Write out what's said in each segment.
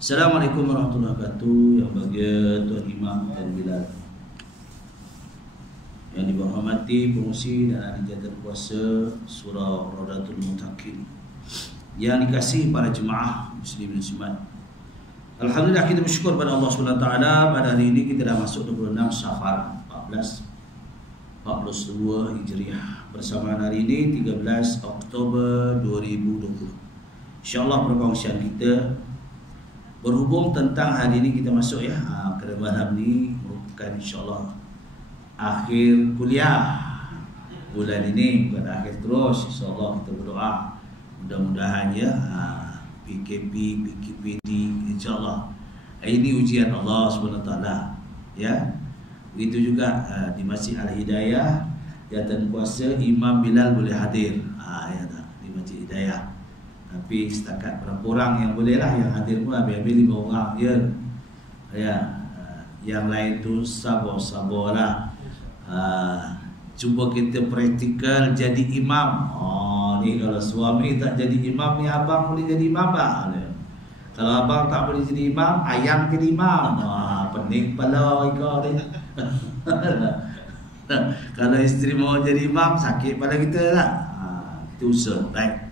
Assalamualaikum warahmatullahi wabarakatuh. Yang bahagia Tuan Imam dan Bilal, yang dihormati pengusi dan ahli jadwal puasa surah Raudatul Muttaqin, yang dikasihi para jemaah muslimin muslimat. Alhamdulillah, kita bersyukur pada Allah SWT. Pada hari ini kita dah masuk 26 Safar 1442 Hijriah. Bersama hari ini 13 Oktober 2020. InsyaAllah perkongsian kita berhubung tentang hari ini kita masuk kerana malam ni merupakan insyaAllah akhir kuliah bulan ini, bukan akhir terus. InsyaAllah kita berdoa mudah-mudahan PKP, PKPD insyaAllah ini ujian Allah SWT ya. Begitu juga di Masjid Al-Hidayah jatan puasa Imam Bilal boleh hadir di Masjid Hidayah. Tapi setakat berapa orang yang boleh lah, yang hadir pun habis-habis 5 orang ya. Yang lain tu sabar-sabar lah. Cuba kita praktikal jadi imam. Ni kalau suami tak jadi imam, ni abang boleh jadi imam tak? Kalau abang tak boleh jadi imam, ayam jadi imam. Pening kepala ikut ni. Kalau isteri mau jadi imam, sakit pada kita tak? Kita usaha baik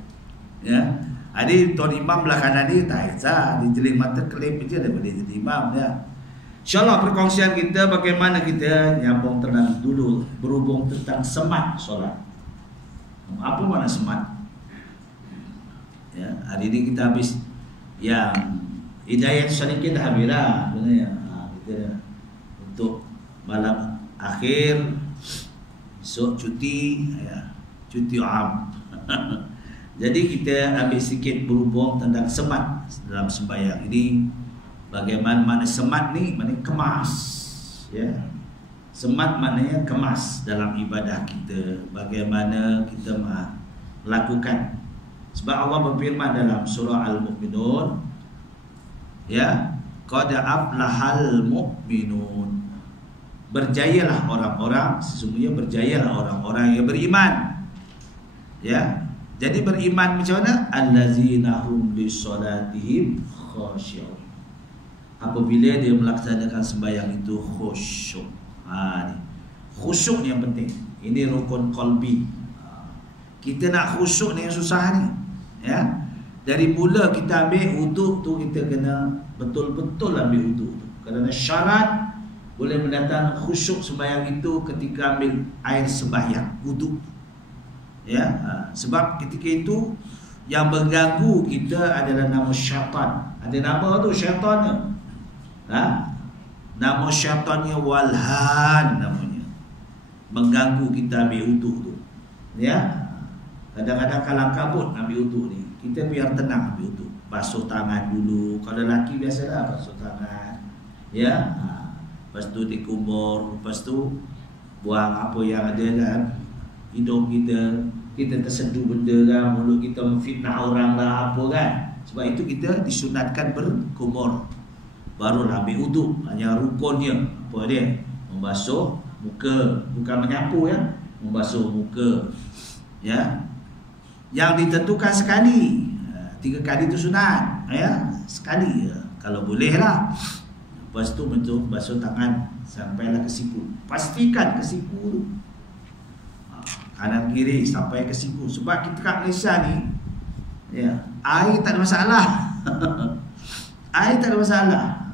ya. Jadi tuan imam belah kanan ni tak kisah, di jeling mata kelip je dia boleh jadi imam ya. InsyaAllah perkongsian kita bagaimana kita nyambung tenang dulu berhubung tentang semat solat. Apa makna semat? Ya, hari ini kita habis yang hidayah sedikit dah habis lah sebenarnya. Kita untuk malam akhir esok cuti ya, cuti am. Jadi kita ambil sikit berhubung tentang semat dalam sembahyang ini. Bagaimana makna semat ni? Maknanya kemas ya. Semat maknanya kemas dalam ibadah kita. Bagaimana kita melakukan. Sebab Allah berfirman dalam surah Al-Mu'minun ya, qad aflahal mu'minun. Berjayalah orang-orang, sesungguhnya berjayalah orang-orang yang beriman ya. Jadi beriman macam mana? Allazina hum lissalatihim khashi'un. Apabila dia melaksanakan sembahyang itu khusyuk. Khusyuk ni yang penting. Ini rukun qalbi. Kita nak khusyuk ni yang susah ni ya. Dari mula kita ambil wuduk tu, kita kena betul-betul ambil wuduk tu. Kerana syarat boleh mendatangkan khusyuk sembahyang itu ketika ambil air sembahyang, wuduk ya. Sebab ketika itu yang mengganggu kita adalah nama syaitan. Ada nama tu syaitan. Nama syaitannya walhan namanya. Mengganggu kita ambil wuduk tu ya. Kadang-kadang kalang kabut ambil wuduk ni, kita biar tenang ambil wuduk. Basuh tangan dulu. Kalau lelaki biasalah basuh tangan ya. Lepas tu dikumur, lepas tu buang apa yang ada dalam hidung kita. Kita terseduh benda lah, mulut kita memfitnah orang lah apa kan. Sebab itu kita disunatkan berkumur, barulah ambil wuduk. Hanya rukunnya apa dia? Membasuh muka, bukan menyapu ya, membasuh muka ya. Yang ditentukan sekali, 3 kali itu sunat ya, sekali ya, kalau boleh lah. Lepas tu bentuk basuh tangan sampailah ke siku. Pastikan ke siku tu, kanan kiri sampai ke siku. Sebab kita kat Malaysia ni ya, air tak ada masalah. Air tak ada masalah.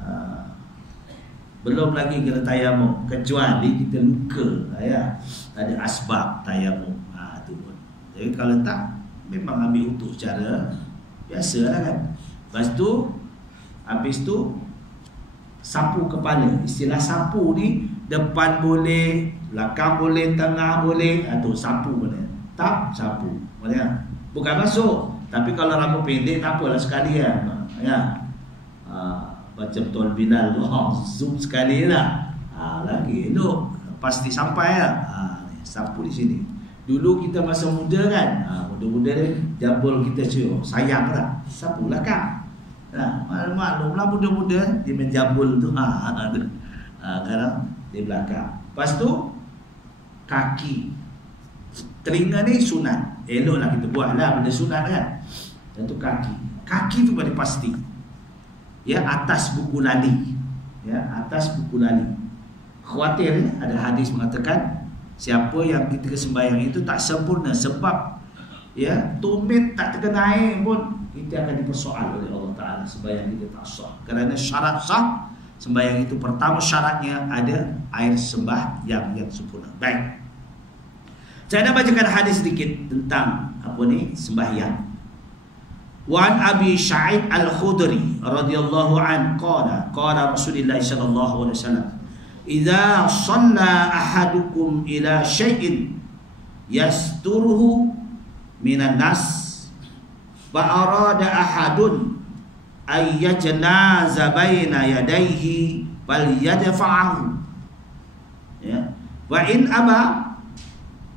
Belum lagi kita tayamum, kecuali kita luka ya, ada asbab tayamum tu pun. Jadi kalau tak, memang ambil untuk secara biasa lah kan. Lepas tu, habis tu sapu kepala. Istilah sapu ni, depan boleh, belakang boleh, tengah boleh, atau sapu boleh. Tak sapu boleh. Bukan masuk. Tapi kalau rambut pendek tak apalah sekali ya. Macam Tuan Bilal tu, zoom sekali lah. Lagi elok, pasti sampai lah. Sapu di sini. Dulu kita masa muda kan, muda-muda ni jambul kita cuy, sayang lah, sapu belakang. Maklumlah muda-muda dia menjambul tu. Sekarang di belakang. Lepas tu kaki, telinga ni sunat. Eloklah kita buat lah benda sunat kan. Dan tu kaki tu paling pasti. ya atas buku lali, ya atas buku lali. Khawatir ada hadis mengatakan siapa yang ketika sembahyang itu tak sempurna sebab ya tumit tak terkena air pun, kita akan dipersoal oleh Allah Ta'ala sembahyang kita tak sah. Kerana syarat sah sembahyang itu, pertama syaratnya ada air sembahyang yang sempurna. Baik, saya nak bacakan hadis sedikit tentang apa ni sembahyang. Wa an Abi Sa'id Al-Khudri radhiyallahu an qala Rasulullah sallallahu alaihi wasallam, idza shalla ahadukum ila syai'in yasturuhu minan nas fa arada ahadun ay yajnaza baina yadayhi bal yadfa'ahu, ya, wa in aba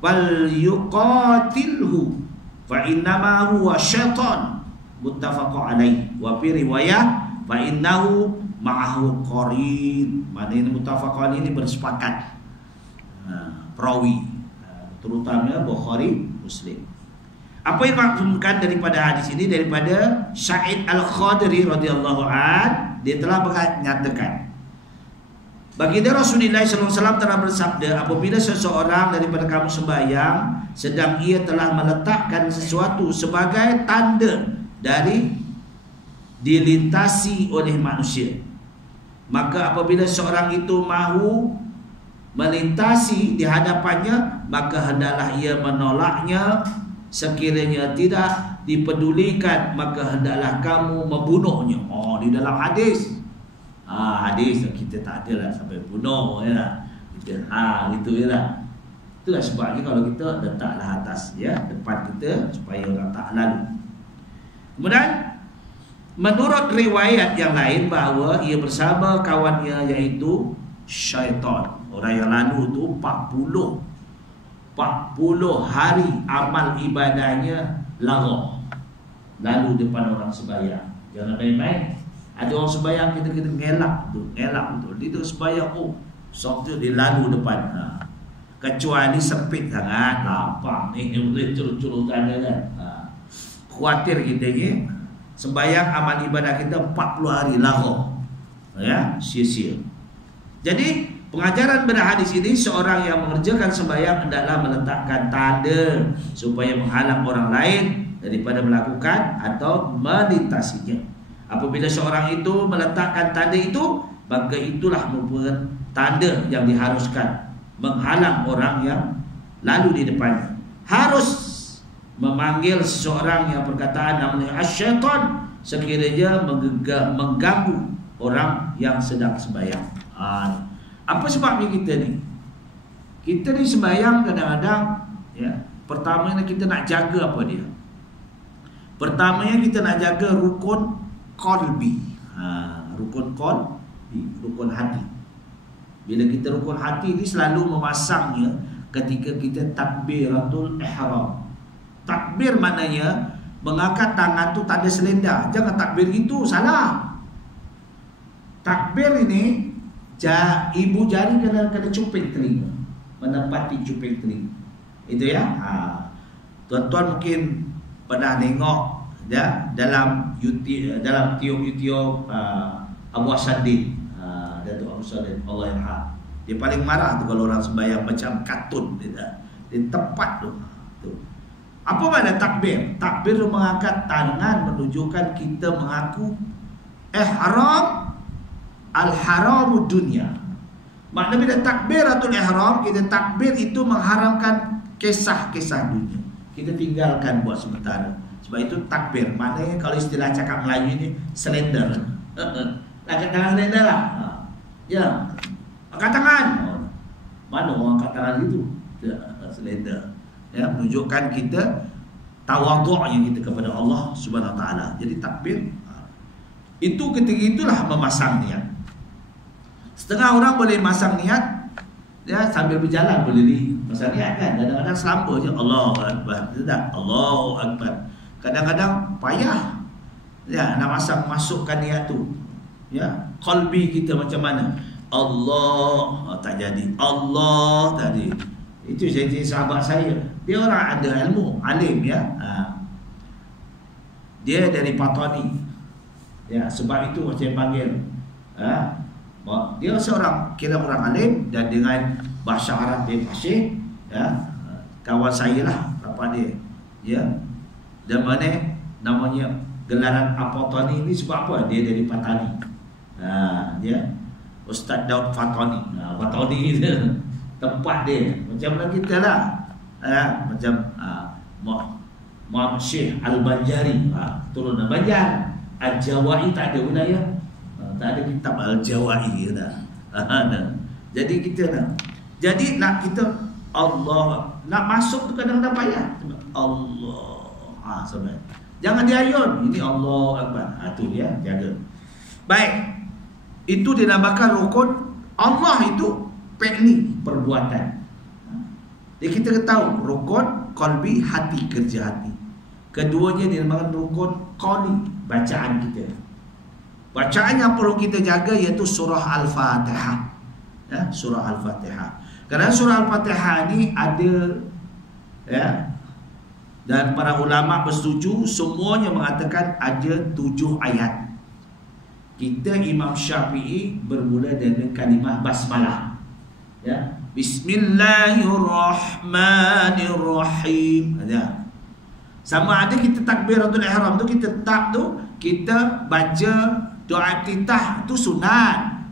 bal yuqatilhu fa innama huwa syaitan, muttafaqun alaih. Wa fi riwayah fa innahu ma'ahu qarin. Maknanya muttafaqun ini bersepakat perawi, terutama Bukhari, Muslim. Apa yang maksudkan daripada hadis ini? Daripada Sa'id Al-Khudri radhiyallahu an, dia telah menyatakan baginda Rasulullah SAW telah bersabda, apabila seseorang daripada kamu sembahyang sedang ia telah meletakkan sesuatu sebagai tanda dari dilintasi oleh manusia, maka apabila seorang itu mahu melintasi di hadapannya, maka hendaklah ia menolaknya. Sekiranya tidak dipedulikan, maka hendaklah kamu membunuhnya. Oh, di dalam hadis, hadis kita tak ada lah sampai bunuh, ya lah. Kita gitu, ya lah. Itulah sebabnya kalau kita letaklah atas, ya, depan kita supaya orang tak lalu. Kemudian menurut riwayat yang lain bahawa ia bersama kawannya iaitu syaitan. Orang yang lalu tu 40 hari amal ibadahnya lalu depan orang sembahyang. Jangan main-main. Ada orang sembahyang kita ngelak betul. Dia tu sembahyang, sabtu dia lalu depan. Kecuali sempit sangat, lapang ni boleh curut-curut tanda kan. Khawatir kita ni sembahyang amal ibadah kita 40 hari ya, sia-sia. Jadi pengajaran pada hadis ini, seorang yang mengerjakan sembahyang hendaklah meletakkan tanda supaya menghalang orang lain daripada melakukan atau melintasinya. Apabila seorang itu meletakkan tanda itu, maka itulah merupakan tanda yang diharuskan menghalang orang yang lalu di depannya. Harus memanggil seseorang yang perkataan namanya asyaitan sekiranya mengganggu orang yang sedang sembahyang. Apa sebabnya kita ni? Kita ni sembahyang kadang-kadang, ya, pertamanya kita nak jaga apa dia? Pertamanya kita nak jaga rukun qalbi. Rukun qalbi, rukun hati. Bila kita rukun hati ni selalu memasangnya ketika kita takbiratul ihram. Takbir maknanya mengangkat tangan tu tak ada selendar. Jangan takbir itu, salah. Takbir ini ibu jari kena cuping telinga, menempati cuping telinga. Itu ya. Tuan-tuan mungkin pernah tengok ya dalam YouTube, dalam YouTube Abu Asadin, Datuk Abu Asadin, Allah yarham. Dia paling marah tu kalau orang sembahyang macam kartun dia tepat tu. Apa makna takbir? Takbir itu mengangkat tangan menunjukkan kita mengaku ihram al-haramud dunia. Makna bila takbiratul ihram, kita takbir itu mengharamkan kisah-kisah dunia. Kita tinggalkan buat sementara. Sebab itu takbir. Maknanya kalau istilah cakap Melayu ini selender. Angkat tangan selender lah. Ya. Angkat tangan. Mana orang angkat tangan itu? Selender. Ya, menunjukkan kita tawadhu'nya kita kepada Allah Subhanahu Wa Taala. Jadi takbir itu ketika itulah memasang niat. Setengah orang boleh masang niat ya sambil berjalan boleh masang niat kan. Kadang-kadang selamba je Allahu Akbar. Tidak, Allahu Akbar. Kadang-kadang payah ya nak masukkan niat tu. Ya, qalbi kita macam mana? Allah tak jadi. Allah tadi. Itu jadi sahabat saya. Dia orang ada ilmu, alim ya. Dia dari Patani. Ya, sebab itu saya panggil. Dia seorang kira orang alim dan dengan bahasa Arab dia fasih. Ya, kawan saya lah apa dia. Ya, dan mana namanya gelaran Apotoni ini sebab apa? Dia dari Patani. Dia Ustaz Daud Fatoni. Fatoni itu tempat dia. Macam lah kita lah. Macam Muhammad Syekh Al-Banjari, turunan Banjar. Al-Jawai tak ada wilayah. Tak ada kitab Al-Jawai dah. Jadi kita jadi nak kita Allah nak masuk tu kadang-kadang payah. Allah. Sampai. Jangan diayun. Ini Allah Akbar. Tu dia jaga. Baik. Itu dinamakan rukun. Allah itu fi'li, perbuatan. Jadi kita tahu rukun qalbi, hati, kerja hati. Keduanya dinamakan rukun qauli, bacaan kita. Bacaan yang perlu kita jaga iaitu surah Al-Fatihah. Ya, surah Al-Fatihah. Kerana surah Al-Fatihah ini ada, ya, dan para ulama bersetuju semuanya mengatakan ada 7 ayat. Kita Imam Syafi'i bermula dengan kalimah basmalah. Ya, Bismillahirrahmanirrahim. Ada. Sama ada kita takbiratul ihram tu kita kita baca doa iftitah tu sunat.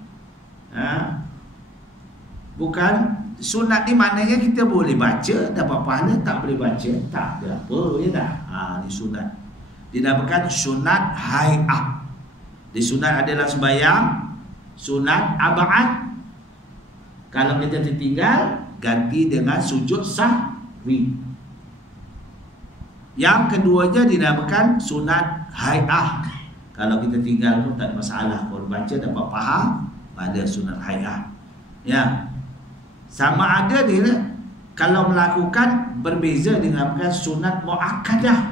Bukan sunat ni maknanya kita boleh baca dapat pahala, tak boleh baca tak ada apa ya tak. Ni sunat. Dinamakan sunat hai'ah. Di sunat adalah sembahyang, sunat ab'ad. Kalau kita tertinggal, ganti dengan sujud sahwi. Yang keduanya dinamakan sunat hai'ah. Kalau kita tinggal pun tak ada masalah. Kalau baca dapat faham, pada sunat hai'ah. Ya. Sama ada dia kalau melakukan berbeza dengan sunat muakkadah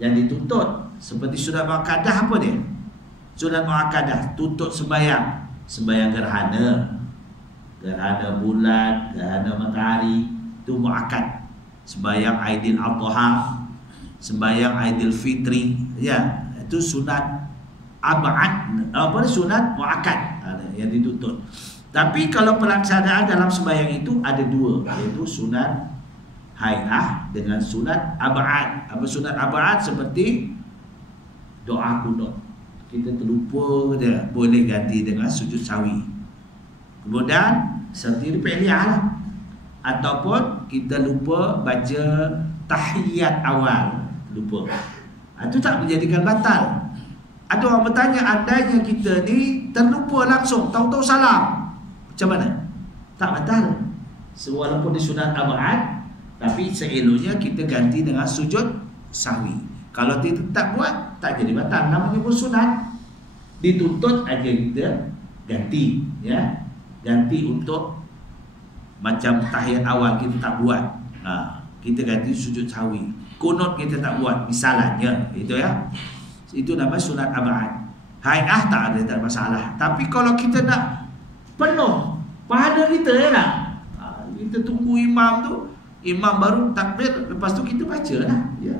yang dituntut. Seperti sunat muakkadah apa dia? Sunat muakkadah tuntut sembahyang gerhana, gerhana bulan, gerhana matahari, itu muakkad. Sembahyang Aidil Adha, sembahyang Aidil Fitri, ya, itu sunat ab'ad, sunat muakkad yang dituntut. Tapi kalau pelaksanaan dalam sembahyang itu ada 2, iaitu sunat hai'ah dengan sunat ab'ad. Apa sunat ab'ad? Seperti doa kunut. Kita terlupa dia, boleh ganti dengan sujud sawi. Kemudian seperti fi'liyah lah. Ataupun kita lupa baca tahiyat awal, lupa. Itu tak menjadikan batal. Ada orang bertanya, andainya kita ni terlupa langsung, tahu-tahu salam, macam mana? Tak batal. Walaupun di sunat ab'ad, tapi seeloknya kita ganti dengan sujud sahwi. Kalau kita tak buat, tak jadi batal. Namanya pun sunat. Dituntut aja kita ganti, ya. Ganti untuk macam tahiyat awal kita tak buat. Kita ganti sujud sahwi. Kunut kita tak buat, misalnya, itu ya. Itu nama sunat ab'ad. Hai'ah tak ada masalah. Tapi kalau kita nak penuh pahala kita ya lah, kita tunggu imam tu, imam baru takbir, lepas tu kita baca lah, ya.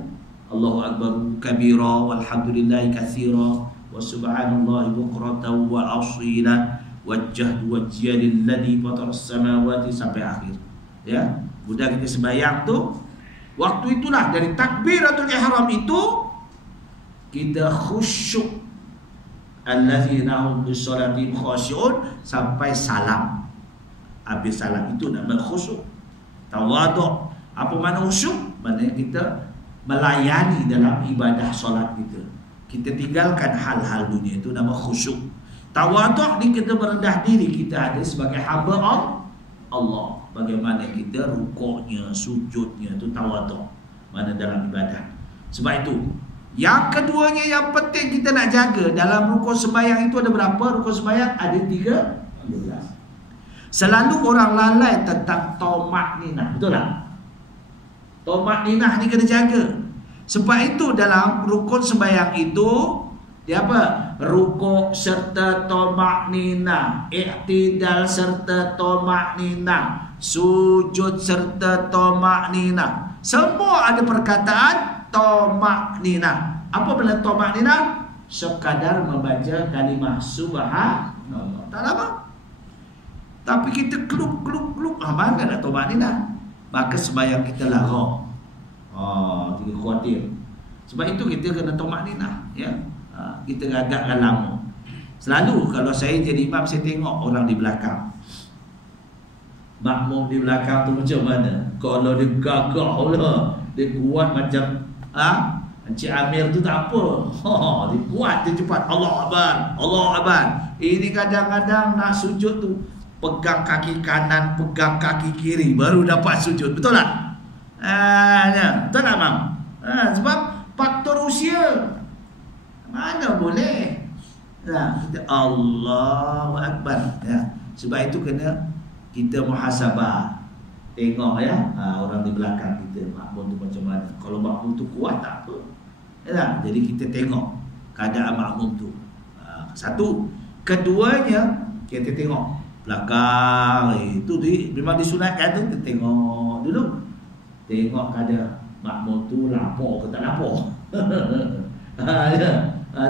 Allahu Akbar kabira walhamdulillahi katsira wa subhanallahi bukratan wa asila wajjahtu wajhiya lilladzi fatara as-samawati sampai akhir. Ya, mudah kita sembahyang tu waktu itulah dari takbiratul ihram itu kita khusyuk, allazina hum bis-salatihim khashi'un, sampai salam. Habis salam itu nama khusyuk. Tawadhu. Apa makna khusyuk? Maknanya kita melayani dalam ibadah solat kita. Kita tinggalkan hal-hal dunia, itu nama khusyuk. Tawadhu ni kita merendah diri, kita ada sebagai hamba Allah. Bagaimana kita rukuknya, sujudnya, itu tawadhu. Mana dalam ibadah. Sebab itu yang keduanya yang penting kita nak jaga dalam rukun sembahyang itu ada berapa? Rukun sembahyang ada 13. Selalu orang lalai tentang tomak ninah, betul tak? Tomak ninah ni kena jaga. Sebab itu dalam rukun sembahyang itu dia apa? Rukuk serta tomak ninah, i'tidal serta tomak ninah, sujud serta tomak ninah. Semua ada perkataan tomak ninah. Apa benda tomak ninah? sekadar membaca kalimah subhanallah. Tak lama. Tapi kita keluk mana nak tumakninah. Maka sembahyang kita larang. Kita khawatir. Sebab itu kita kena tumakninah, ya. Kita agakkan lama. Selalu kalau saya jadi imam, saya tengok orang di belakang. Makmum di belakang tu macam mana? Kalau dia gagah lah, dia kuat macam Encik Amir tu tak apa. Dia kuat, dia cepat. Allah Akbar, Allah Akbar. Ini kadang-kadang nak sujud tu pegang kaki kanan, pegang kaki kiri, baru dapat sujud. Betul tak? Betul tak, Mam? Sebab faktor usia. Mana boleh? Kita Allahu Akbar, ya. Sebab itu kena kita muhasabah. Tengok, ya, orang di belakang kita, makmum tu macam mana. Kalau makmum tu kuat tak apa, ya. Jadi kita tengok keadaan makmum tu. Satu. Keduanya, kita tengok belakang. Itu memang disunatkan tu. Kita tengok dulu. Tengok keadaan makmum tu lapor ke tak lapor.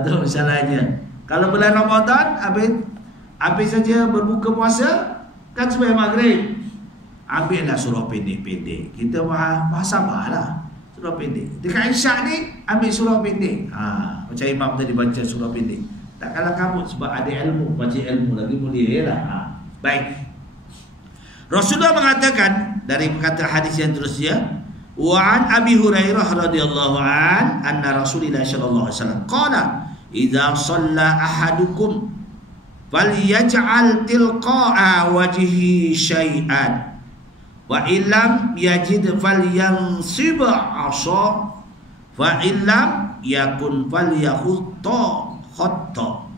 Itu masalahnya. Kalau bulan Ramadan habis saja berbuka puasa, kan sembahyang maghrib, ambillah surah pendek-pendek. Kita sabarlah. Surah pendek. Dekat Isyak ni ambil surah pendek. Macam imam tadi baca surah pendek. Tak kalah kabut sebab ada ilmu, baca ilmu lagi mulialah. Baik. Rasulullah mengatakan dari perkataan hadis yang terusnya, wa an Abi Hurairah radhiyallahu an anna Rasulullah sallallahu alaihi wasallam qala idza shalla ahadukum falyaj'al tilqa'a wajhi syai'an wa illam yajid falyansib 'asa fa illam yakun falyakhutta khatta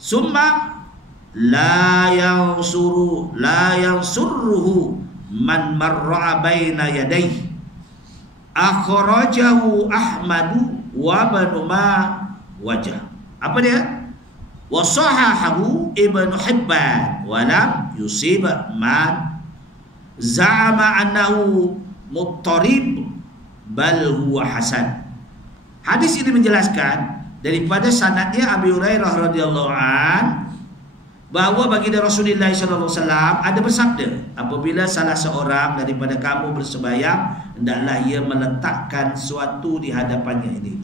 summa la yansuruhu man marra baina yadayhi akhrajahu Ahmadu wa Ibnu Majah. Apa dia? Wa sahahahu Ibnu Hibban wa lam yusib man za'ama annahu muttarib bal huwa hasan. Hadis ini menjelaskan daripada sanadnya Abi Hurairah radhiyallahu an bahawa baginda Rasulullah sallallahu alaihi wasallam ada bersabda, apabila salah seorang daripada kamu bersembahyang, hendaklah ia meletakkan sesuatu di hadapannya. Ini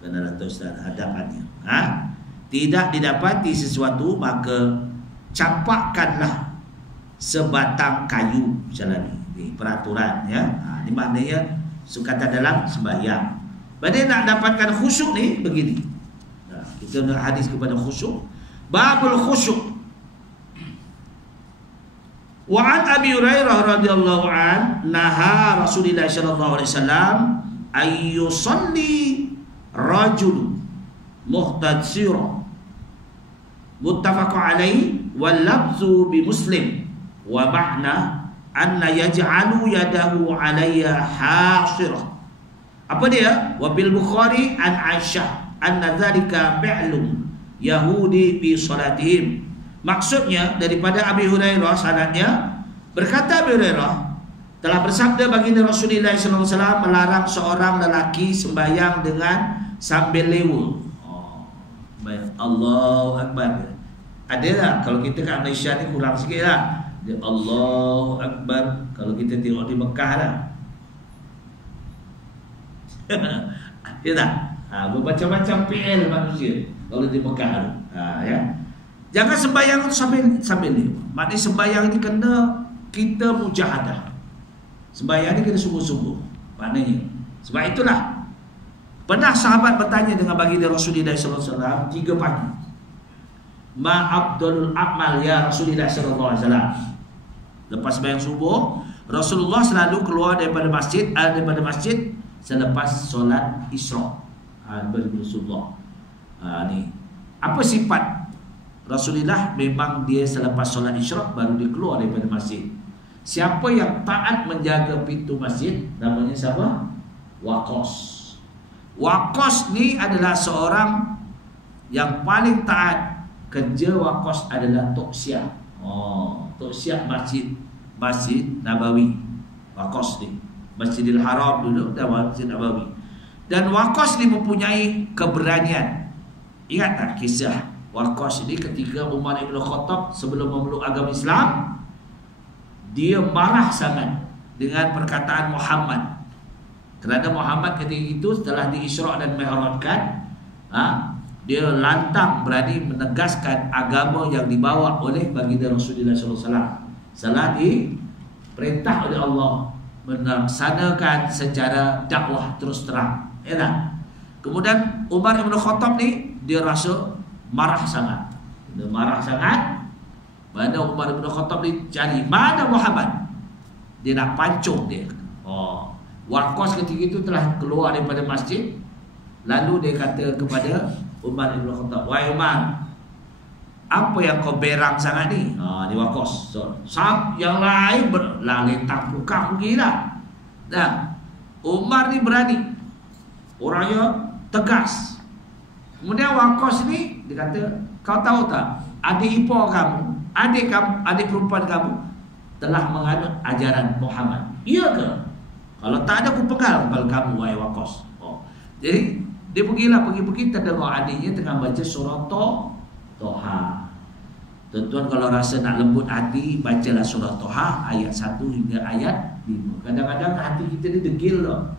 benar atau Ustaz, hadapannya. Tidak didapati sesuatu, maka campakkanlah sebatang kayu. Misalnya ini peraturan, ya. Ini maknanya sukata dalam sembahyang. Badai nak dapatkan khusyuk ni begini. Kita nak hadis kepada khusyuk. Babul khusyuk. Wa an Abi Hurairah radhiyallahu an naha Rasulullah sallallahu alaihi wasallam ay yusalli rajul muhtadsira muttafaq alaihi wal lafzu bi Muslim wa ma'na anna yaj'alu yadahu 'alayya hasirah. Apa dia? Wa bil Bukhari an Aisyah anna dzalika fi'lun Yahudi fi salatihim. Maksudnya daripada Abi Hurairah sanadnya, berkata Abi Hurairah telah bersabda baginda Rasulullah sallallahu alaihi wasallam melarang seorang lelaki sembahyang dengan sambil lewa. Baik, Allahu Akbar. Ada tak? Kalau kita kat Malaysia ni kurang sikit lah. Dia Allahu Akbar. Kalau kita tengok di Mekah lah. Ya tak? Bermacam-macam PL manusia kalau di Mekah tu. Ya. Jangan sembahyang tu sambil ni. Maknanya sembahyang ni kena kita mujahadah. Sembahyang ni kena sungguh-sungguh. Maknanya. Sebab itulah pernah sahabat bertanya dengan baginda Rasulullah sallallahu alaihi wasallam 3 pagi. Ma afdalul a'mal ya Rasulullah sallallahu alaihi wasallam. Lepas sembahyang subuh, Rasulullah selalu keluar daripada masjid selepas solat Isra. Rasulullah. Ni apa sifat Rasulullah? Memang dia selepas solat Isra baru dia keluar daripada masjid. Siapa yang taat menjaga pintu masjid, namanya siapa? Waqas. Waqas ni adalah seorang yang paling taat. Kerja Waqas adalah toksiah. Toksiah Masjid Nabawi. Waqas ni Masjidil Haram dulu dan Masjid Nabawi. Dan Waqas ni mempunyai keberanian. Ingat tak kisah Waqqas ini ketika Umar Ibn Khattab sebelum memeluk agama Islam, dia marah sangat dengan perkataan Muhammad. Kerana Muhammad ketika itu setelah di-Isra' dan Mi'rajkan, dia lantang berani menegaskan agama yang dibawa oleh baginda Rasulullah SAW. Setelah diperintah oleh Allah melaksanakan secara dakwah terus terang. Ya tak? Kemudian Umar Ibn Khattab ni dia rasa marah sangat. Dia marah sangat. Pada Umar Ibn Khattab ni cari mana Muhammad. Dia nak pancung dia. Waqqas ketika itu telah keluar daripada masjid. Lalu dia kata kepada Umar Ibn Khattab, "Wahai Umar, apa yang kau berang sangat ni?" Dia Waqqas. Yang lain berlalitang buka pergilah. Nah, Umar ni berani. Orangnya tegas. Kemudian Waqqas ni dia kata, "Kau tahu tak, adik ipar kamu, adik perempuan kamu telah menganut ajaran Muhammad. Iya ke? Kalau tak ada aku pegal kepala kamu, wahai Waqqas." Jadi dia pergi terdengar adiknya tengah baca surah Toha. Tuan-tuan kalau rasa nak lembut hati, bacalah surah Toha ayat 1 hingga ayat 5. Kadang-kadang hati kita ni degil tau.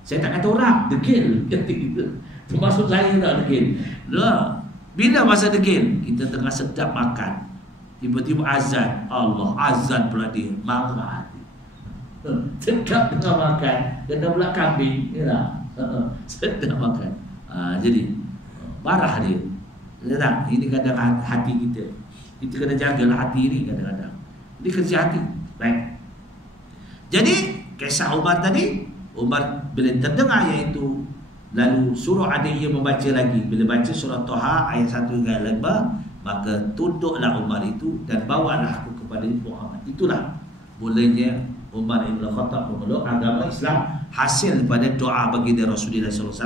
Saya tak kata orang degil hati kita. Termasuk saya tak degil. Bila masa degil, kita tengah sedap makan, tiba-tiba azan. Allah, azan pula dia. Marah hati. Sedap tengah makan, kena pula kambing. Sedap makan. Jadi marah dia. Tak? Ini kadang hati kita. Kita kena jagalah hati ni kadang-kadang. Ini kerja hati. Baik. Jadi kisah Umar tadi, Umar bila terdengar ayat itu, lalu suruh adiknya membaca lagi. Bila baca surah Toha ayat 1 hingga 5, maka tunduklah Umar itu dan bawalah aku kepada Muhammad. Itulah mulanya Umar Ibn Khattab memeluk agama Islam, hasil daripada doa baginda Rasulullah SAW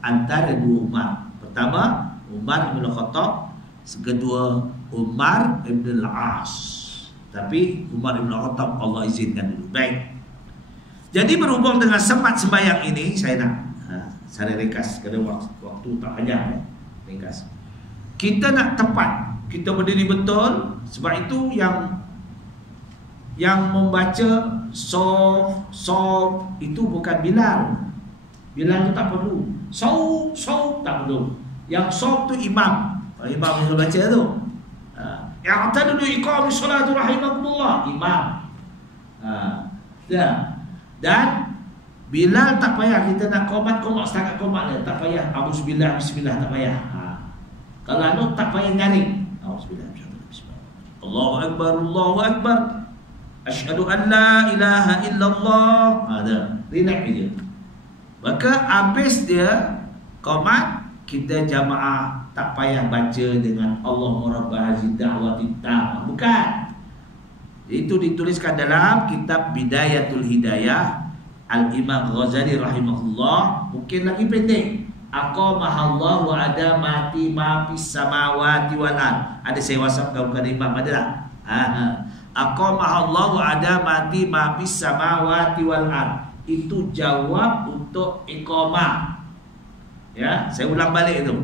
antara dua Umar. Pertama Umar Ibn Khattab, kedua Umar Ibn Al-As. Tapi Umar Ibn Khattab Allah izinkan dulu. Baik. Jadi berhubung dengan semat sembahyang ini, saya ringkas kerana waktu tak banyak. Ringkas. Kita nak tepat, kita berdiri betul. Sebab itu yang membaca sof itu bukan Bilal. Bilal tu tak perlu. Sof tak perlu. Yang sof tu imam. Imam yang baca tu. I'tadulu iqami salatu rahimakumullah. Imam. Dan Bilal tak payah kita nak qomat setakat qomat dia, tak payah auzubillah bismillah, tak payah. Kalau anu tak payah nyaring. Auzubillah bismillah. Allahu akbar. Asyhadu an la ilaha illallah. Ada. Relax dia. Maka habis dia qomat, kita jamaah tak payah baca dengan Allahumma rabb hadhihi da'wati tammah. Bukan. Itu dituliskan dalam kitab Bidayatul Hidayah Al-Imam Ghazali rahimahullah. Mungkin lagi pendek. Aqamahallahu wa adamati ma fis samawati wal ard. Ada saya WhatsApp kau bukan imam ada tak? Aqamahallahu wa adamati ma fis samawati wal ard. Itu jawab untuk iqamah. Ya, saya ulang balik itu.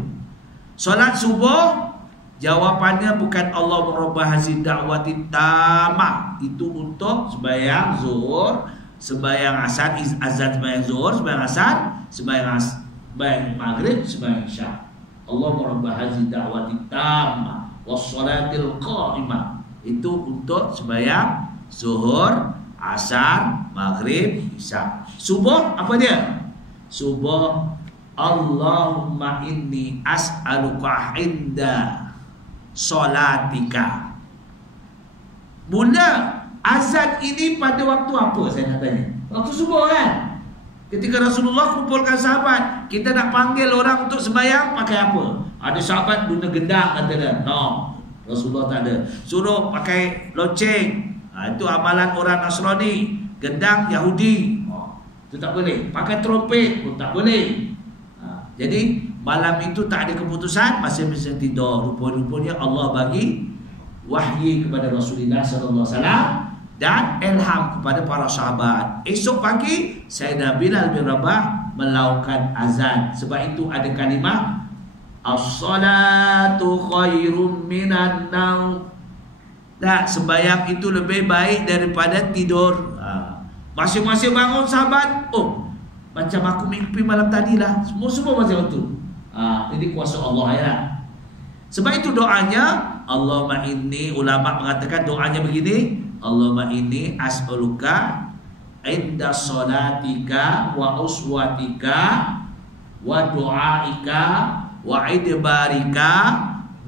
Solat subuh, jawapannya bukan Allahumma rabb hadhihi da'wati tammah. Itu untuk sembahyang zuhur, sembahyang asar, azan sembahyang zuhur, sembahyang asar, sembahyang maghrib, sembahyang isya. Allahumma rabb hadhihi da'wati tammah was salatil qa'imah. Itu untuk sembahyang zuhur, asar, maghrib, isya. Subuh apa dia? Subuh, Allahumma inni as'aluka inda solatika. Mula azan ini pada waktu apa, saya nak tanya? Waktu subuh kan? Ketika Rasulullah kumpulkan sahabat, kita nak panggil orang untuk sembahyang pakai apa? Ada sahabat guna gendang kata dia. No, Rasulullah tak ada. Suruh pakai lonceng. Itu amalan orang Nasrani. Gendang Yahudi. Itu tak boleh. Pakai trompet pun tak boleh. Jadi malam itu tak ada keputusan, masing-masing tidur. Rupa-rupanya Allah bagi wahyi kepada Rasulullah sallallahu alaihi wasallam dan ilham kepada para sahabat. Esok pagi Sayyidina Bilal bin Rabah melaukan azan. Sebab itu ada kalimah As-salatu khairum minan naum. Tak, sembahyang itu lebih baik daripada tidur. Masing-masing bangun sahabat, oh, macam aku mimpi malam tadi lah. Semua macam itu. Ini kuasa Allah ya. Sebab itu doanya, Allahumma inni, ulama mengatakan doanya begini, Allahumma inni as'aluka inda salatika wa uswatika wa du'aika wa idbarika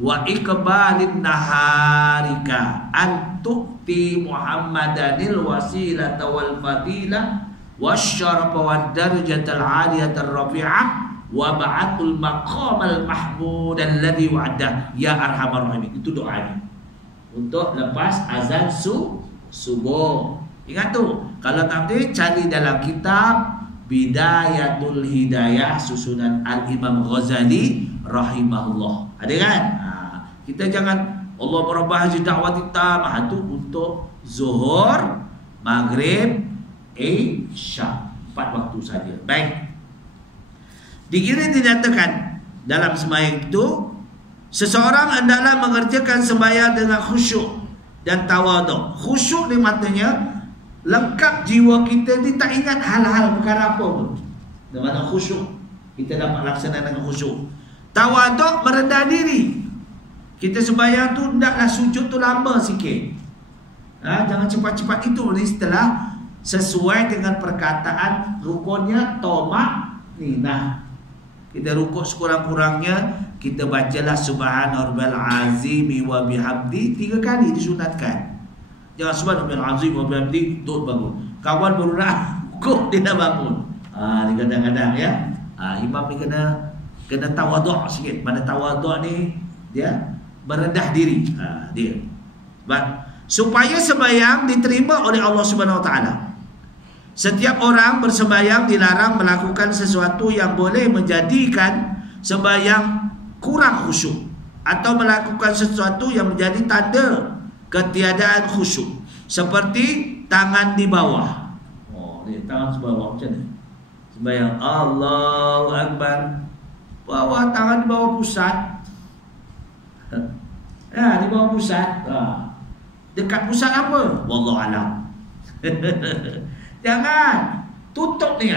wa ikbalin naharika an tu'ti Muhammadanil wasilata wal fadilah wasyarafa wad darajatal aliyatar rafi'ah wa ba'atul maqamal mahmud alladhi wa'ada ya arhamar rahimin. Itu doanya untuk lepas azan subuh. Ingat tu, kalau tak boleh cari dalam kitab Bidayatul Hidayah susunan Al-Imam Ghazali rahimahullah. Ada kan? Kita jangan Allah berubah haji dakwah tamah tu untuk zuhur, maghrib, isya, 4 waktu saja. Baik. Dikira dinyatakan dalam sembahyang itu seseorang hendaklah mengerjakan sembahyang dengan khusyuk dan tawaduk. Khusyuk ni maknanya lengkap jiwa kita ni, tak ingat hal-hal perkara apa pun. Dengan mana khusyuk kita dapat laksana dengan khusyuk. Tawaduk, merendah diri. Kita sembahyang tu hendaklah sujud tu lama sikit. Jangan cepat-cepat itu ni, setelah sesuai dengan perkataan rukunnya tomak ni. Kita rukuk sekurang-kurangnya kita bacalah subhana rabbal azimi wa bihamdi 3 kali disunatkan. Jangan subhana rabbal azim wa bihamdi duduk bangun. Kawan baru nak rukuk dia dah bangun. Ni kadang-kadang ya. Imam ni kena tawaduk sikit. Mana tawaduk ni dia merendah diri. Dia. Sebab supaya sembahyang diterima oleh Allah Subhanahu Wa Taala. Setiap orang bersembahyang dilarang melakukan sesuatu yang boleh menjadikan sembahyang kurang khusyuk atau melakukan sesuatu yang menjadi tanda ketiadaan khusyuk, seperti tangan di bawah. Ni tangan di bawah macam ni. Sembahyang Allahu Akbar, bawa tangan di bawah pusat. Di bawah pusat. Dekat pusat apa? Wallahu alam. Jangan tutup ni.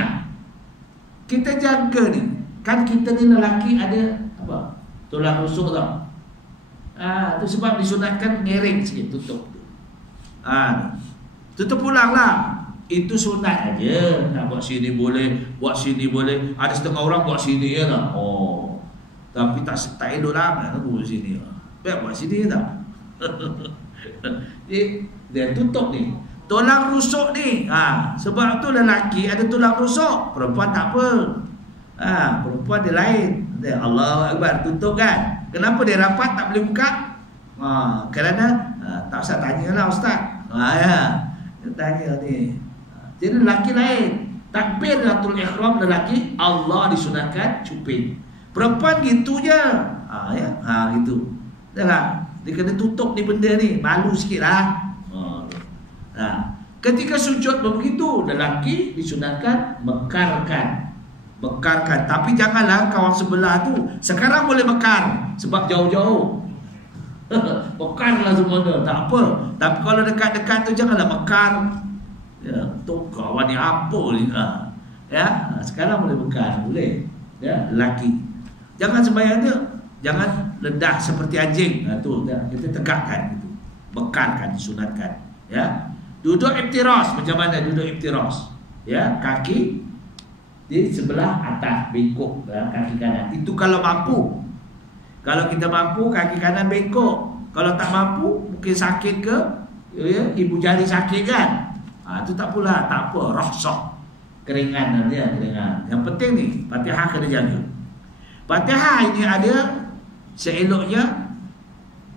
Kita jaga ni. Kan kita ni lelaki ada apa? Tulang rusuk tau. Tu sebab disunatkan miring sikit tutup tu. Tutup pulang lah. Itu sunat aja. Nak buat sini boleh, buat sini boleh. Ada setengah orang buat sini je lah. Tapi tak elok lah buat sini. Baik buat sini tak. Dia tutup ni. Tulang rusuk ni, sebab tu lelaki ada tulang rusuk, perempuan tak apa. Perempuan dia lain. Allahu Akbar, tutup kan. Kenapa dia rapat tak boleh buka? Kerana tak usah tanyalah ustaz. Dia tanya ni. Jadi lelaki lain. Takbiratul ihram lelaki Allah disunatkan cuping. Perempuan gitu je. Gitu. Jangan. Dia kena tutup ni benda ni, malu sikitlah. Ketika sujud begitu, lelaki disunatkan mekarkan. Tapi janganlah kawan sebelah tu sekarang boleh mekar sebab jauh-jauh. Mekarlah semua tu, tak apa. Tapi kalau dekat-dekat tu janganlah mekar. Ya, tu kawan ni apa ni? Sekarang boleh mekar, boleh. Ya, lelaki. Jangan sembahyang dia, jangan rendah seperti anjing. Kita tegakkan gitu. Mekarkan disunatkan, ya. Duduk iftiras, macam mana duduk iftiras? Ya, kaki di sebelah atas bengkok, kaki kanan. Itu kalau mampu. Kalau kita mampu, kaki kanan bengkok. Kalau tak mampu, mungkin sakit ke, ibu jari sakit kan? Itu tak pula, tak apa, rohsok. Keringan dia, keringan. Yang penting ni, Fatihah kena jaga. Fatihah ini ada seeloknya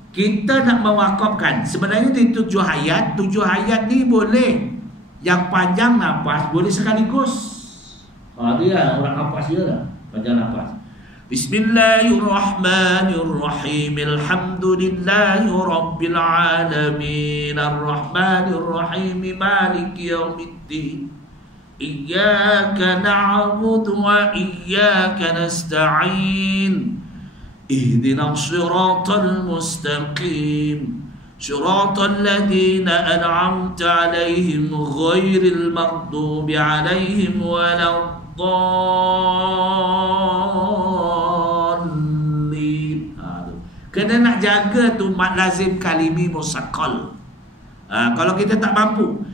kita nak mewakafkan. Sebenarnya di 7 ayat ni boleh yang panjang nafas, boleh sekaligus. Dia orang nafas dia lah, panjang nafas. Bismillahirrahmanirrahim. Alhamdulillahi rabbil alamin. Arrahmanirrahim. Maliki yaumiddin. Iyyaka na'budu wa iyyaka nasta'in. Ihdinas siratal mustaqim siratal ladzina an'amta 'alaihim ghairil maghdubi 'alaihim waladdallin. Kena nak jaga tu mat lazim kalimi musaqqal. Kalau kita tak mampu,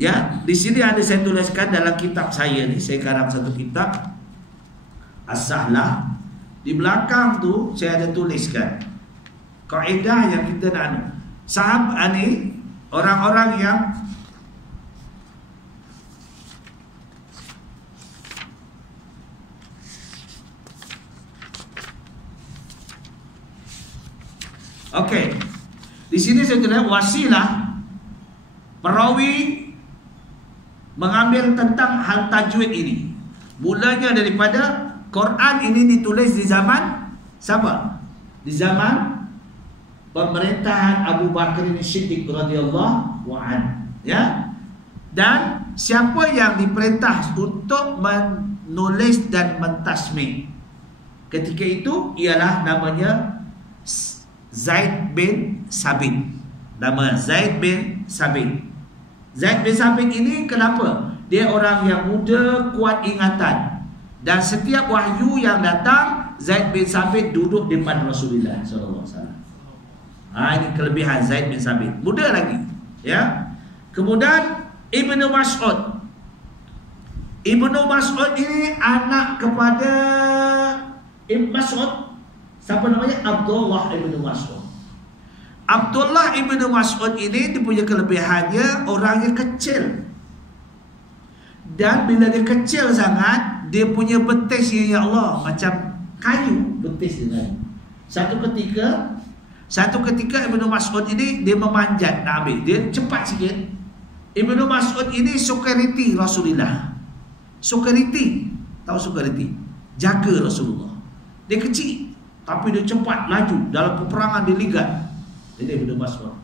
ya, di sini ada saya tuliskan dalam kitab saya ni, saya karang satu kitab As-Sahlah. Di belakang tu saya ada tuliskan kaedah yang kita nak sahabat ni, orang-orang yang okey. Di sini saya tulis wasilah perawi mengambil tentang hal tajwid ini. Mulanya daripada Quran ini ditulis di zaman siapa? Di zaman pemerintahan Abu Bakar Siddiq radhiyallahu anhu, ya. Dan siapa yang diperintah untuk menulis dan mentasmih ketika itu ialah namanya Zaid bin Sabit. Nama Zaid bin Sabit. Zaid bin Sabit ini kenapa? Dia orang yang muda, kuat ingatan. Dan setiap wahyu yang datang, Zaid bin Sabit duduk di depan Rasulullah sallallahu alaihi wasallam. Ini kelebihan Zaid bin Sabit. Muda lagi, ya. Kemudian Ibnu Mas'ud. Ibnu Mas'ud ini anak kepada Ibnu Mas'ud. Siapa namanya? Abdullah Ibnu Mas'ud. Abdullah Ibnu Mas'ud ini dia punya kelebihannya orangnya kecil. Dan bila dia kecil sangat, dia punya betis ya Allah macam kayu, betis dia. Satu ketika Ibnu Mas'ud ini dia memanjat nak ambil, dia cepat sikit. Ibnu Mas'ud ini security Rasulullah. Security, tahu security? Jaga Rasulullah. Dia kecil tapi dia cepat laju dalam peperangan dia ligat. Jadi Ibnu Mas'ud.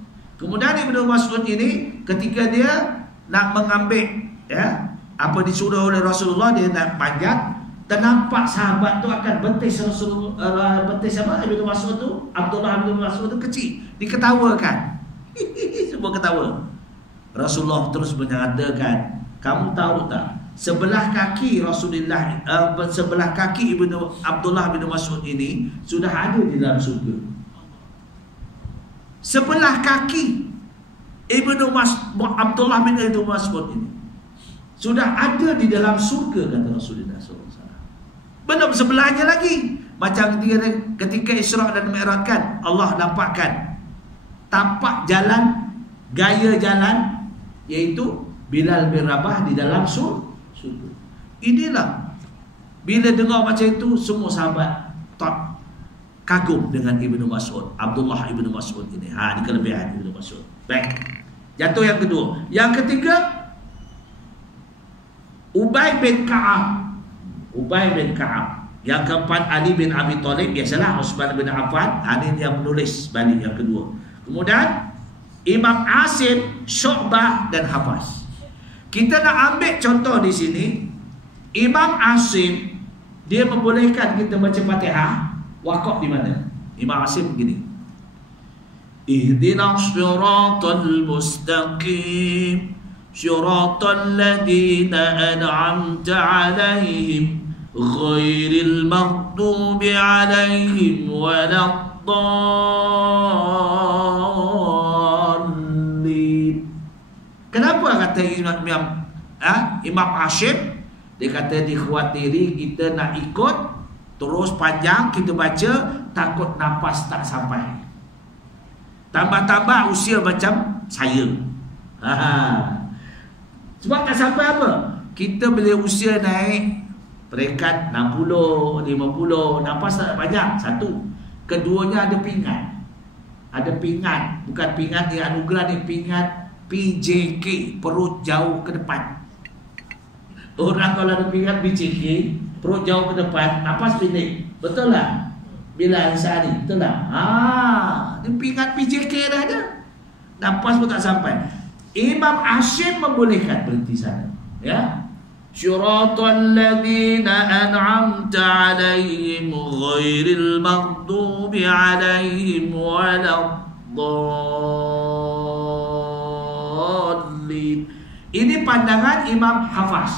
Kemudian Ibnu Mas'ud ini ketika dia nak mengambil, ya, apa disuruh oleh Rasulullah, dia nak panjat, ternampak sahabat tu akan betis Rasulullah, betis apa Ibnu Mas'ud tu, Abdullah bin Mas'ud tu kecil, diketawakan. Semua ketawa. Rasulullah terus menyatakan, kamu tahu tak, sebelah kaki Rasulullah, sebelah kaki Abdullah bin Mas'ud ini sudah ada di dalam surga. Sebelah kaki Abdullah bin Mas'ud ini sudah ada di dalam surga, kata Rasulullah SAW. Belum sebelahnya lagi. Macam ketika Isra' dan Mi'raj kan, Allah nampakkan tapak jalan, gaya jalan, iaitu Bilal bin Rabah di dalam surga. Inilah, bila dengar macam itu, semua sahabat tak kagum dengan Ibnu Mas'ud, Abdullah Ibnu Mas'ud ini. Ini kelebihan Ibnu Mas'ud. Baik, jatuh yang kedua. Yang ketiga, Ubay bin Ka'ab. Ubay bin Ka'ab. Yang keempat, Ali bin Abi Thalib. Biasalah Utsman bin Affan. Ini dia menulis balik yang kedua. Kemudian Imam Asim, Syu'bah dan Hafaz. Kita nak ambil contoh di sini. Imam Asim, dia membolehkan kita baca Fatihah. Waqaf di mana? Imam Asim begini. Ihdinas siratal mustaqim siratal ladzina an'amta 'alaihim ghairil maghdubi 'alaihim waladdallin. Kenapa kata Imam Hashim? Dia kata dikhawatiri kita nak ikut terus panjang kita baca, takut nafas tak sampai. Tambah-tambah usia macam saya. Sebab tak sampai apa? Kita bila usia naik peringkat 60, 50, nafas tak banyak. Satu. Keduanya ada pingat. Ada pingat. Bukan pingat yang anugerah ni, pingat PJK, perut jauh ke depan. Orang kalau ada pingat PJK, perut jauh ke depan, nafas pendek. Betul tak? Bila Ansari, betul tak? Dia pingat PJK dah ada. Nafas pun tak sampai. Imam Hashim membolehkan berhenti sana. Ya. Syiratal ladzina an'amta 'alaihim ghairil maghdubi 'alaihim waladdallin. Ini pandangan Imam Hafaz.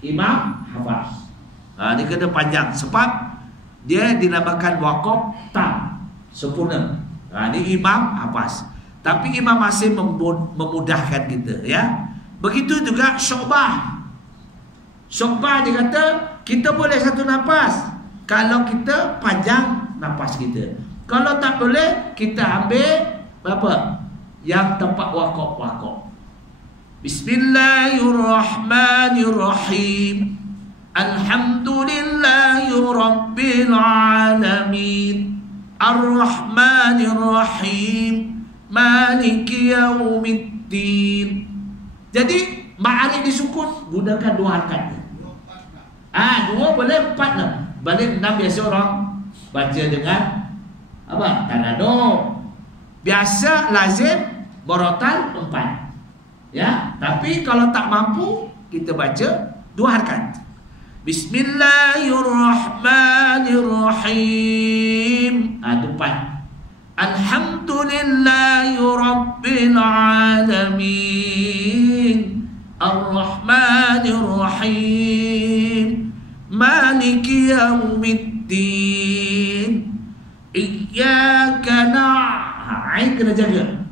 Imam Hafaz. Dia kena panjang sebab dia dinamakan waqaf tam, sempurna. Ini Imam Hafaz. Tapi Imam Asim memudahkan kita, ya. Begitu juga Syu'bah. Syu'bah dia kata kita boleh satu nafas kalau kita panjang nafas kita. Kalau tak boleh, kita ambil berapa? Yang tempat waqaf. Bismillahirrahmanirrahim. Alhamdulillahi rabbil alamin. Ar-Rahmanir-Rahim. Maliki yaumiddin. Jadi ma'arif disukun gunakan 2 harakat. 2 boleh 4 lah. Balik 6 biasa orang baca dengan apa? Tanadum. Biasa lazim borotal 4. Ya, tapi kalau tak mampu kita baca 2 harakat. Bismillahirrahmanirrahim. Itu 4. Alhamdulillahi rabbil alamin. Ar-Rahmanir-Rahim. Maliki yaumiddin. Iyyaka Ain kena jaga.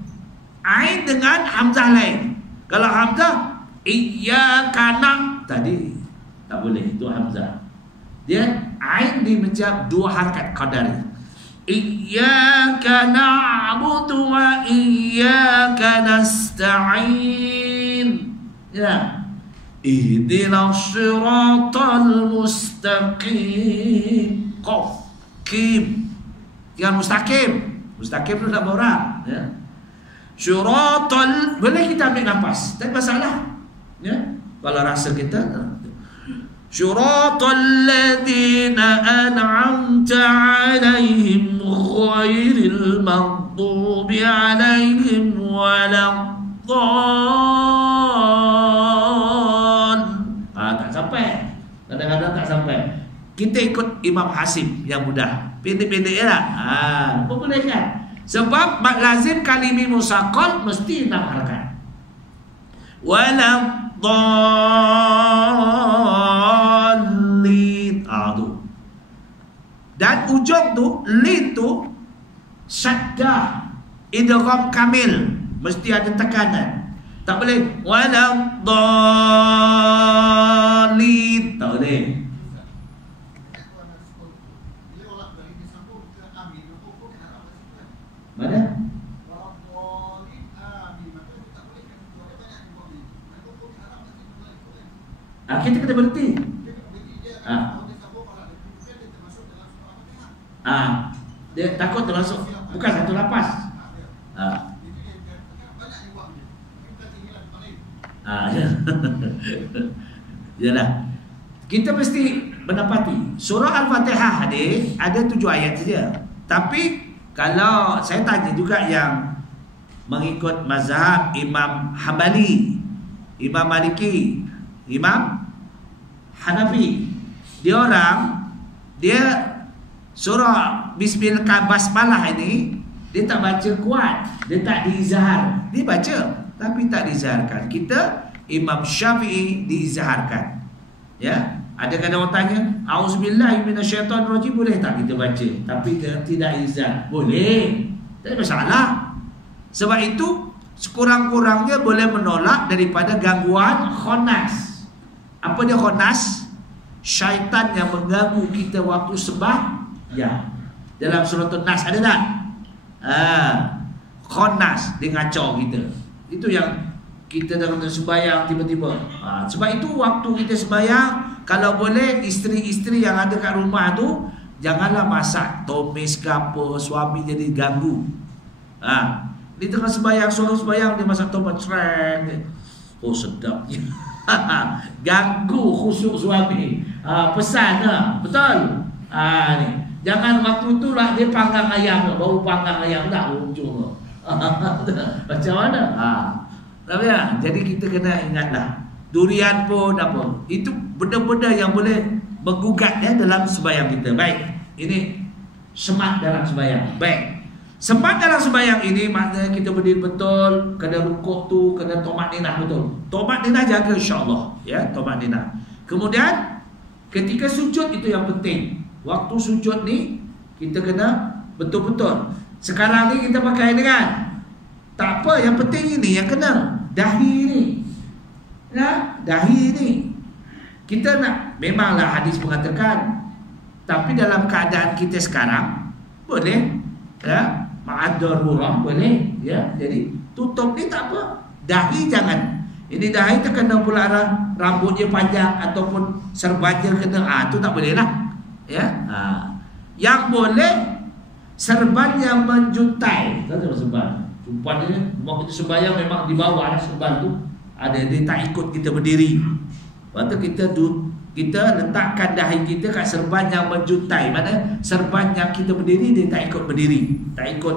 Ain dengan hamzah lain. Kalau hamzah iyyaka tadi tak boleh, itu hamzah. Dia ain di macam 2 harakat qadari. Iyyaka na'budu wa iyyaka nasta'in. Ya. Ihdinas siratal mustaqim. Qaf, kim. Jangan mustaqim. Mustaqim itu tak berat, ya. Syiratal, boleh kita ambil nafas, tak masalah, ya. Kalau rasa kita Syiratal ladzina an'amta 'alaihim ghairil maghdubi 'alaihim waladdallin. Tak sampai. Kadang-kadang tak sampai. Kita ikut Imam Hasim yang mudah. Pendek-pendek lah. Apa boleh kan? Sebab mad lazim kalimi musaqqal mesti 6 harakat. Waladdallin. Tu. Dan ujung tu lin tu syaddah idgham kamil, mesti ada tekanan. Tak boleh waladdallin. Tak boleh. Mana? Kita kena berhenti. Dia takut termasuk, bukan satu lapas. Yalah. Kita mesti mendapati surah Al-Fatihah ada 7 ayat saja. Tapi kalau saya tanya juga yang mengikut mazhab Imam Hambali, Imam Maliki, Imam Hanafi, dia surah Bismillah Basmalah ini dia tak baca kuat, dia tak diizhar. Dia baca tapi tak diizharkan. Kita Imam Syafi'i diizharkan. Ya, ada kadang orang tanya, auzubillahi minasyaitonirrajim, boleh tak kita baca tapi tidak izhar? Boleh. Tak ada masalah. Sebab itu sekurang-kurangnya boleh menolak daripada gangguan khanas. Apa dia khanas? Syaitan yang mengganggu kita waktu sembahyang. Dalam surah An-Nas ada tak? Khanas, dia ngacau kita. Itu yang kita dalam sembahyang tiba-tiba. Sebab itu waktu kita sembahyang, kalau boleh isteri-isteri yang ada kat rumah tu janganlah masak tomis ke apa, suami jadi ganggu. Di tengah sembahyang, suruh sembahyang dia masak tomat treng. Oh sedapnya. Ganggu khusyuk suami. Pesan lah, betul. Ni. Jangan waktu itulah dia panggang ayam, bau panggang ayam dah ujung. Macam mana? Tapi ya, jadi kita kena ingatlah durian pun apa. Itu benda-benda yang boleh menggugat dalam sembahyang kita. Baik, ini semat dalam sembahyang. Baik, semat dalam sembahyang ini maknanya kita berdiri betul, kena rukuk tu, kena tumakninah betul. Tumakninah jaga insya-Allah, ya, tumakninah. Kemudian ketika sujud itu yang penting. Waktu sujud ni kita kena betul-betul. Sekarang ni kita pakai dengan tak apa, yang penting ini yang kena dahi ni. Ya, dahi ni. Kita nak, memanglah hadis mengatakan, tapi dalam keadaan kita sekarang boleh, ya, ma'ad darurah boleh, ya. Jadi tutup ni tak apa, dahi jangan. Ini dahi terkena pula rambutnya panjang ataupun serbannya kena, tu tak boleh lah, ya. Yang boleh serban yang menjuntai. Tahu serban? Rupanya waktu kita sembahyang memang di bawah serban tu ada, dia tak ikut kita berdiri. Waktu kita letakkan dahi kita kat serban yang menjuntai. Mana serban yang kita berdiri dia tak ikut berdiri, tak ikut.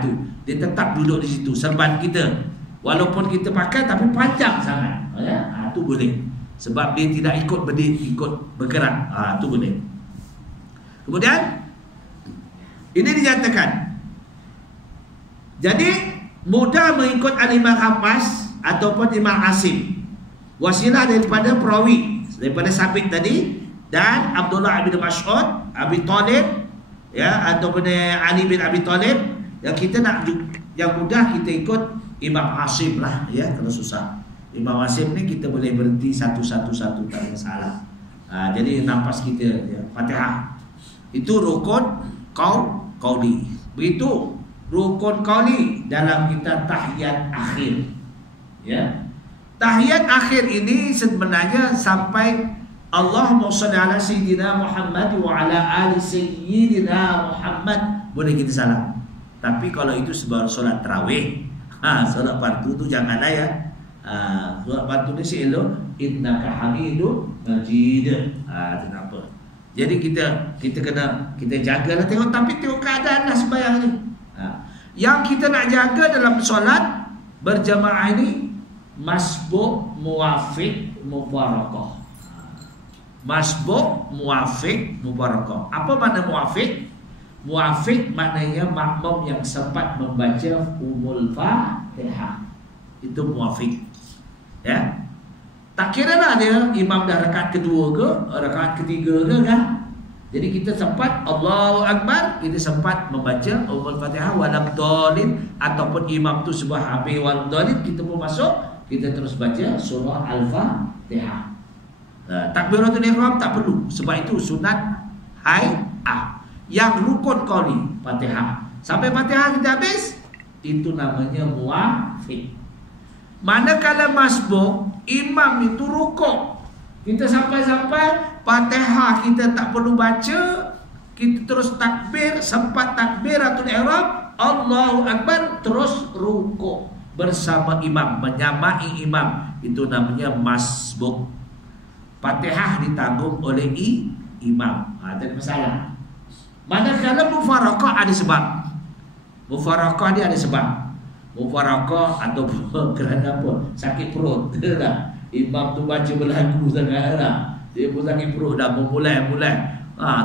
Tu dia tetap duduk di situ serban kita. Walaupun kita pakai tapi panjang sangat, ya. Tu boleh. Sebab dia tidak ikut berdiri, ikut bergerak. Tu boleh. Kemudian ini dinyatakan. Jadi mudah mengikut Al-Imam Hafiz ataupun Imam Asim. Wasilah daripada perawi, daripada Sabit tadi, dan Abdullah bin Mas'ud, Abi Talib, ya, ataupun Ali bin Abi Talib. Yang kita nak, yang mudah kita ikut Imam Asim lah, ya. Kalau susah Imam Asim ni kita boleh berhenti satu-satu, tak ada masalah. Jadi nafas kita, ya, Fatihah itu rukun qauli. Begitu rukun qauli dalam kita tahiyat akhir, ya. Tahiyat akhir ini sebenarnya sampai Allahumma shalli ala sayyidina Muhammad wa ala ali sayyidina Muhammad boleh kita salam. Tapi kalau itu sebab solat tarawih, solat fardu tu janganlah, ya. Solat fardu ni sielo innaka hamidun majid. Kenapa? Jadi kita kena, kita jagalah, tengok, tapi tengok keadaan lah sembahyang ni. Yang kita nak jaga dalam solat berjamaah ini masbuk, muwafiq, mubarakah. Masbuk, muwafiq, mubarakah. Apa makna muwafiq? Muwafiq maknanya makmum yang sempat membaca Ummul Fatihah. Itu muwafiq, ya. Tak kira lah dia imam dah rakaat kedua ke, rakaat ketiga ke, kan. Jadi kita sempat Allahu Akbar, kita sempat membaca Ummul Fatihah waladhdallin, ataupun imam tu sudah habis waladhdallin, kita pun masuk, kita terus baca surah Al-Fatihah. Takbiratul ihram tak perlu, sebab itu sunat hay'ah. Yang rukun qauli Fatihah, sampai Fatihah kita habis, itu namanya muwafiq. Manakala masbuk, imam itu rukuk, kita sampai-sampai Fatihah kita tak perlu baca, kita terus takbir, sempat takbiratul ihram, Allahu Akbar, terus rukuk bersama imam, menyamai imam, itu namanya masbuk. Fatihah ditanggung oleh imam. Tak ada masalah. Manakala mufarakah ada sebab. Mufarakah dia ada sebab. Mufarakah ataupun kerana apa? Sakit perut. Dah. Imam tu baca berlagu sangat dah. Dia pun sakit perut dah, mulai.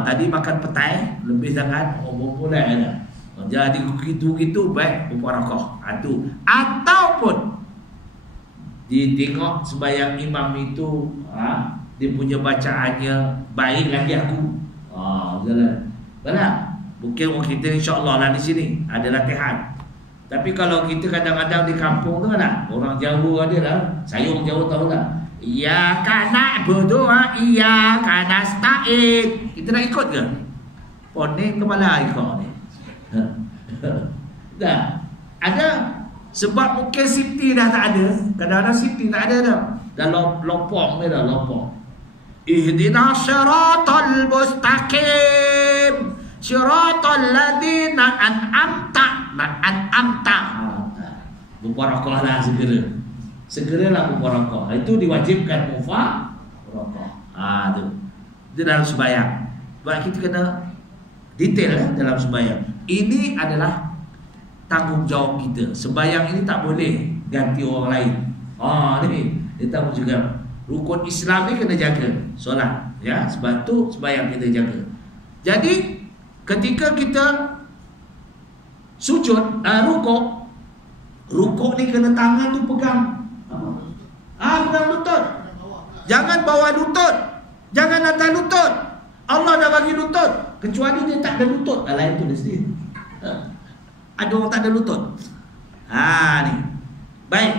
Tadi makan petai lebih sangat, mulai dah. Jadi gitu baik mufarakah. Tu. Ataupun ditengok sembahyang imam itu, dia punya bacaannya baik lagi aku. Jalan. Benar. Mungkin kita insya-Allah lah di sini ada latihan. Tapi kalau kita kadang-kadang di kampung tu kan, orang Jawa ada lah. Saya orang Jawa tahu lah. Iya kana berdoa, iya kana nasta'in. Kita nak ikut ke? Poning kepala ikut ni. Dah. Ada sebab mungkin siti dah tak ada. Kadang-kadang siti tak ada dah. Dah lopong ni dah lopong. Ihdinas siratal mustaqim, siratal ladzina an'amta. Mubarakah lah segeralah mubarakah. Itu diwajibkan mubarakah. Tu. Itu dalam sembahyang. Sebab kita kena detail dalam sembahyang. Ini adalah tanggungjawab kita. Sembahyang ini tak boleh ganti orang lain. Ni dia tahu juga. Rukun Islam ni kena jaga. Solat, ya, sebab tu sembahyang kita jaga. Jadi ketika kita sujud, rukuk ni kena tangan tu pegang. Pegang lutut. Jangan bawah lutut. Jangan atas lutut. Allah dah bagi lutut. Kecuali dia tak ada lutut. Lain tu dia sendiri. Ada orang tak ada lutut. Ni. Baik.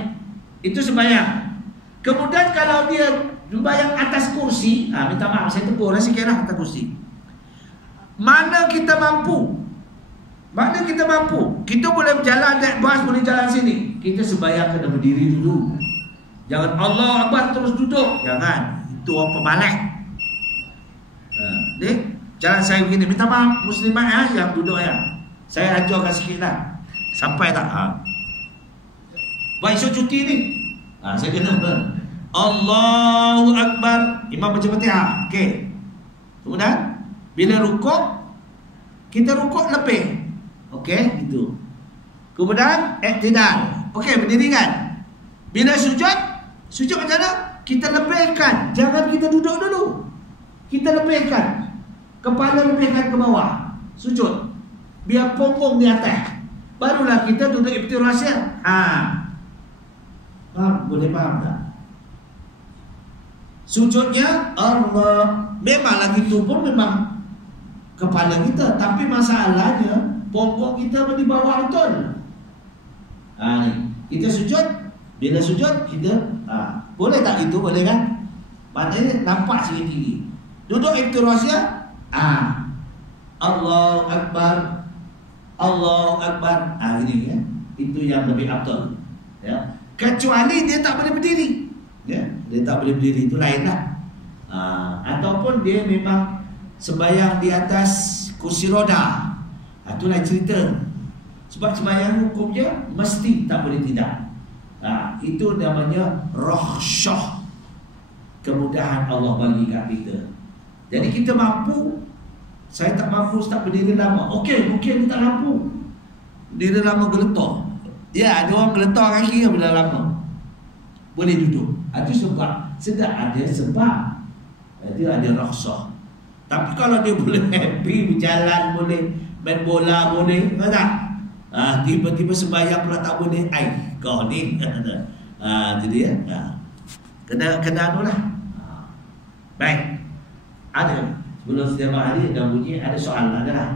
Itu sembahyang. Kemudian kalau dia sembahyang atas kursi, minta maaf saya tegur sikitlah atas kursi. Mana kita mampu? Kita boleh berjalan naik bas, boleh jalan sini. Kita sembahyang kena berdiri dulu. Jangan Allah Akbar terus duduk. Jangan. Itu orang pemalas. Jalan saya begini. Minta maaf muslimat yang duduk ya. Saya ajarkan sikit lah. Sampai tak? Buat esok cuti ni. Saya kena Allahu Akbar. Imam baca Fatihah. Okey. Kemudian bila rukuk, kita rukuk lebih. Okey, gitu. Kemudian i'tidal. Okey, berdiri kan? Bila sujud macam mana? Kita lebihkan. Jangan kita duduk dulu. Kita lebihkan. Kepala lebihkan ke bawah. Sujud. Biar punggung di atas. Barulah kita duduk iftirasya. Boleh faham tak? Sujudnya Allah. Memang lagi tu pun memang kepala kita. Tapi masalahnya punggung kita di bawah betul. Ni. Kita sujud. Bila sujud kita boleh tak itu? Boleh kan? Maknanya nampak sikit tinggi. Duduk iftirasya. Allahu Akbar. Allahu Akbar. Ini ya. Itu yang lebih afdal. Ya. Kecuali dia tak boleh berdiri. Ya, dia tak boleh berdiri, itu lainlah. Ataupun dia memang sembahyang di atas kursi roda. Itu lain cerita. Sebab sembahyang hukumnya mesti tak boleh tidak. Itu namanya rahsyah. Kemudahan Allah bagi kat kita. Jadi kita mampu. Saya tak mampu, tak berdiri lama. Okey, mungkin tak mampu. Berdiri lama geletar. Ya, ada orang geletar kaki bila lama. Boleh duduk. Itu sebab sedap ada sebab. Dia ada rahsyah. Tapi kalau dia boleh happy berjalan, boleh main bola, boleh, tak? Tiba-tiba sembahyang pula tak boleh. Kau ni. Itu dia. Kena anulah. Baik. Ada. Sebelum setiap hari dah bunyi ada soal, adalah.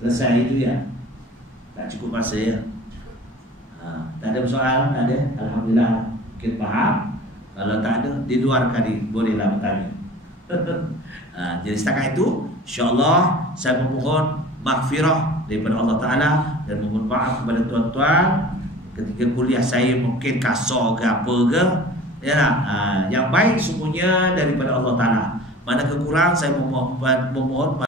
Selesai itu ya. Tak cukup masa ya. Tak ada soal, tak ada. Alhamdulillah. Mungkin faham. Kalau tak ada, di luar kali bolehlah bertanya. Jadi setakat itu, insyaAllah saya memohon maghfirah daripada Allah Ta'ala dan memohon maaf kepada tuan-tuan ketika kuliah saya mungkin kasar ke apa ke, ya lah. Yang baik semuanya daripada Allah Ta'ala. Mana kekurangan saya memohon